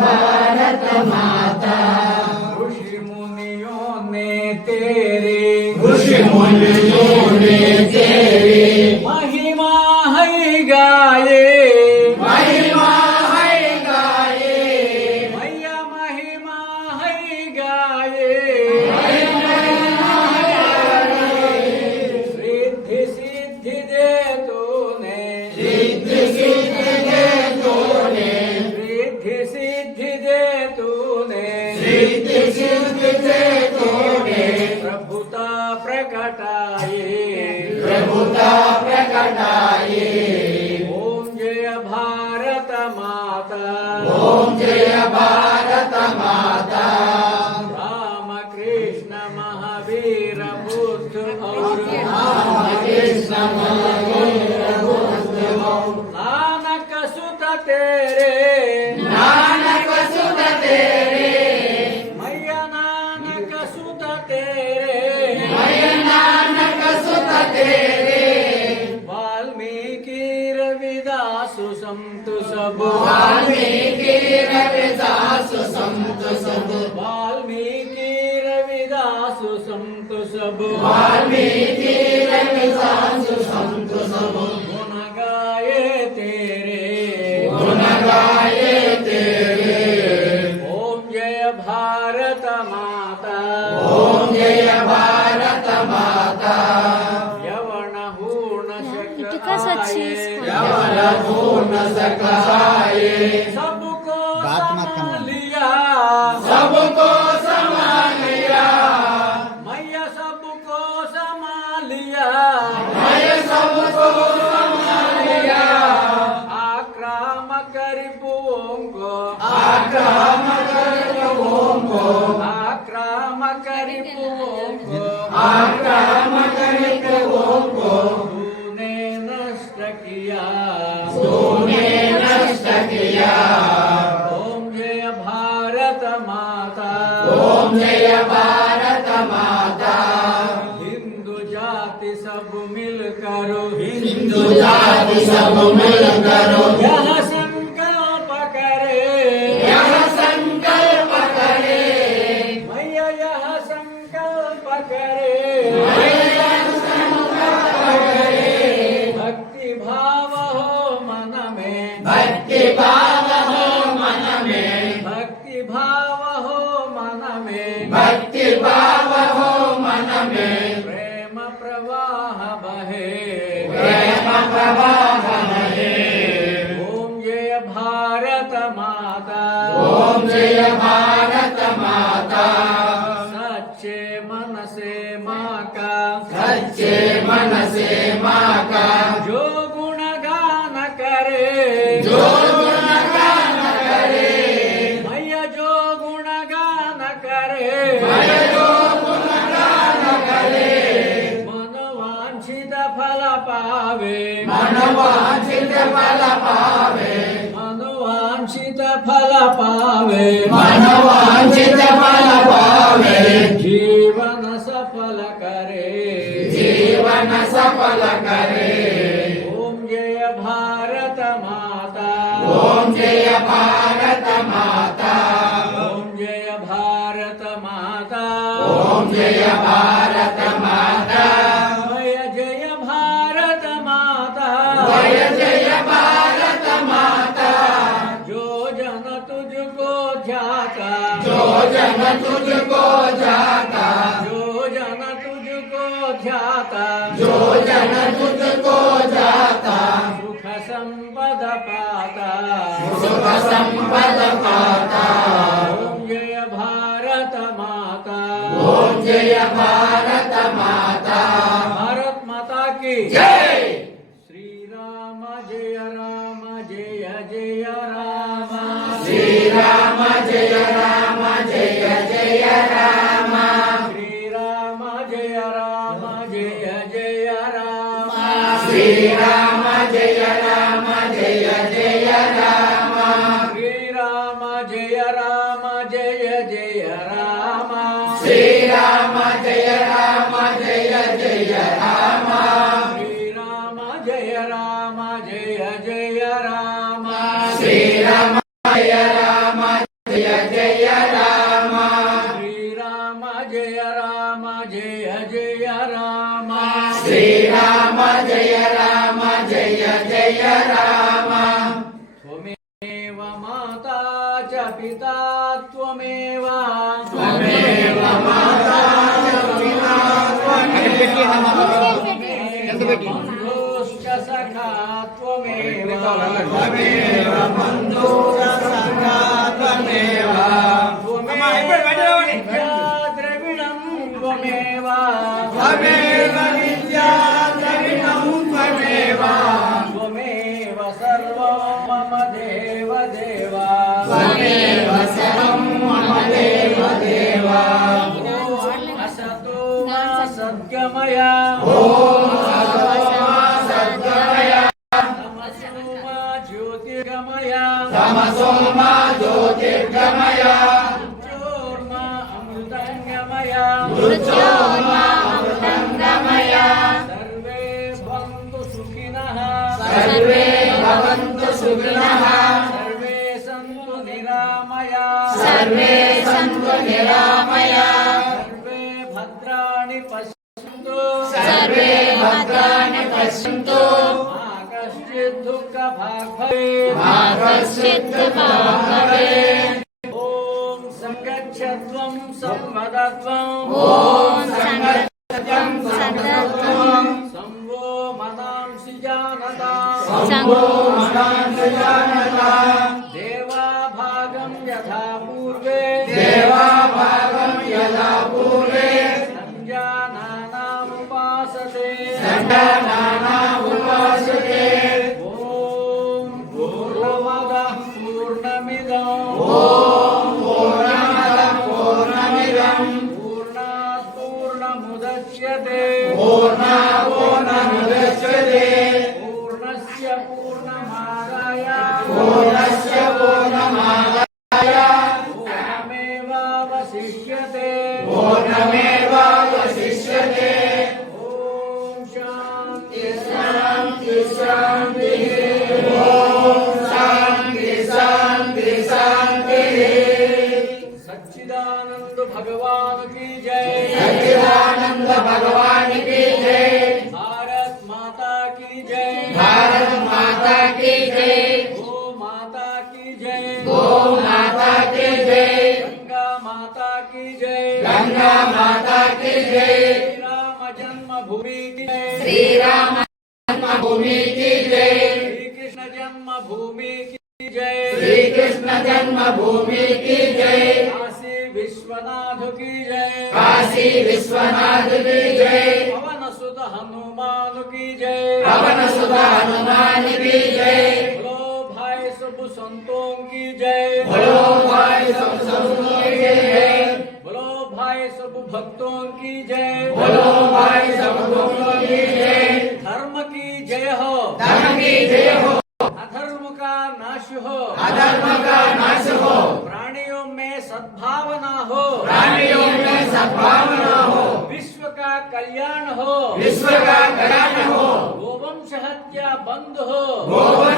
भारत माता। ऋषि मुनियों ने तेरी महिमा है गाये, महिमा है गाये, मैया महिमा है गाये। रिद्धि सिद्धि दे तूने, रिद्धि सिद्धि दे तूने, रिद्धि सिद्धि दे तूने, रिद्धि सिद्धि दे तूने। प्रभुता प्रकटाये, प्रभुता प्रकटाये। ओम जय भारत माता, ओम जय भारत माता। राम कृष्ण महावीर बुद्ध और कृष्ण नानक सुत तेरे, नानक सुत तेरे, मैया नानक सुत तेरे, नानक सुत तेरे। वाल्मीकि रविदास संत सब, वाल्मीकि रविदास संत सब, वाल्मीकि रविदास संत सब, वाल्मीकि रविदास संत सब। गुण गाये तेरे, गुण गाये तेरे। ओम जय भारत माता, ओम जय भारत माता। यवन हूर्ण इटका सच्ची शक्राये, यवन पूर्ण सखाये, सबको बात मत करना। संभालिया, सबको संभालिया, मैया सबको संभालिया। मैं सबको संभालिया। आक्रामक रिपुओं को, आक्रामक रिपुओं को, आक्रामक रिपुओं को, आक्रामक रिपुओं को तूने नष्ट किया, तूने नष्ट किया। ओम जय भारत माता, ओम जय भारत माता। हिंदू जाति सब मिलकर, हिंदू जाति सब मिलकर यह संकल्प करे, यह संकल्प करे, मैया यह संकल्प करे। भक्ति भाव हो मन में, भक्ति भाव हो मन में, भक्ति भाव हो मन में, भक्ति भाव हो मन में। प्रेम प्रवाह बहे, प्रेम प्रवाह बहे। ओम जय भारत माता, ओम जय भारत माता। सच्चे मन से माँ का, सच्चे मन से माँ का जो गुणगान करे, जो गुणगान करे, मैया जो गुणगान करे, मैं जो गुणगान करे, मनवांछित फल पावे, मनवांछित फल पावे, मनवांछित फल पावे, मनवांछित फल पावे। जीवन सफल करे, जीवन सफल करे। ओम जय भारत माता, ओम जय भारत माता। ओम जय भारत माता, ओम जय भारत माता। जय भारत माता, जय जय भारत माता। जो जन तुझको ध्याता, जो जन तुझको जाता, जो जन तुझको ध्याता, जो जन तुझको जाता, सुख संपद पाता, सुख संपद पाता। ओम जय भारत माता, ओम जय भारत माता। भारत माता की जय। श्री राम जय राम जय जय राम, श्री राम जय राम जय जय राम, श्री राम जय राम जय जय राम, श्री राम जय राम जय जय राम, श्री राम जय राम जय जय राम, श्री राम जय राम जय जय राम, श्री राम जय राम जय जय राम, श्री राम जय राम पिता त्वमेव त्वमेव माता च पिता बन्धुश्च सखा त्वमेव त्वमेव बन्धुश्च सखा त्वमेव द्रविणं त्वमेव त्वमेव विद्या द्रविणं त्वमेव त्वमेव सर्वं मम देव देव त्वमेव सर्वं मम देव देव असतो मा सद्गमय ॐ असतो मा सद्गमय तमसो मा ज्योतिर्गमय तमसो मा ज्योतिर्गमय मृत्योर्मा अमृतङ्गमय मृत्योर्मा अमृतङ्गमय सर्वे भवन्तु सुखिनः सर्वे भवन्तु सुखिनः सर्वे सन्तु निरामया सर्वे सन्तु निरामया सर्वे भद्राणि पश्यन्तु सर्वे भद्राणि पश्यन्तु मा कश्चित् दुःखभाग् भवेत् मा कश्चित् दुःखभाग् भवेत् ॐ सङ्गच्छध्वं संवदध्वम् ॐ सङ्गच्छध्वं संवदध्वं संवो मनांसि जानता संवो मनांसि जानता देवाभागं यथा पूर्वे देवाभागं यथा पूर्वे सञ्जानानामुपासते सञ्जानानामुपासते ॐ पूर्णमदः पूर्णमिदम् पूर्णमदः पूर्णमिदं पूर्णात् पूर्णमुदच्यते पूर्णात् पूर्णमुदच्यते पूर्णस्य पूर्णमादाय पूर्णस्य पूर्णमादाय पूर्णमेवावशिष्यते पूर्णमेवावशिष्यते ॐ शान्ति शान्ति शान्तिः ॐ शान्ति शान्ति शान्तिः सच्चिदानंद भगवान की जय सच्चिदानंद भगवान की जय भारत माता की जय भारत माता की जय गो माता की जय गो माता की जय गंगा माता की जय गंगा माता की जय श्री राम जन्मभूमि की जय श्री राम जन्मभूमि की जय श्री कृष्ण जन्मभूमि की जय श्री कृष्ण जन्मभूमि की जय काशी विश्वनाथ की जय काशी विश्वनाथ की जय पवन सुत हनुमान की जय पवन सुत हनुमान की जय बोलो भाई सब संतों की जय बोलो भाई सब संतों की जय बोलो भाई सब भक्तों की जय बोलो भाई सब भक्तों की जय धर्म की जय हो धर्म की जय हो अधर्म का नाश हो अधर्म का नाश हो प्राणियों में सद्भावना हो प्राणियों में सद्भावना हो विश्व का कल्याण हो विश्व का कल्याण हो गोवंश हत्या बंद हो गोवंश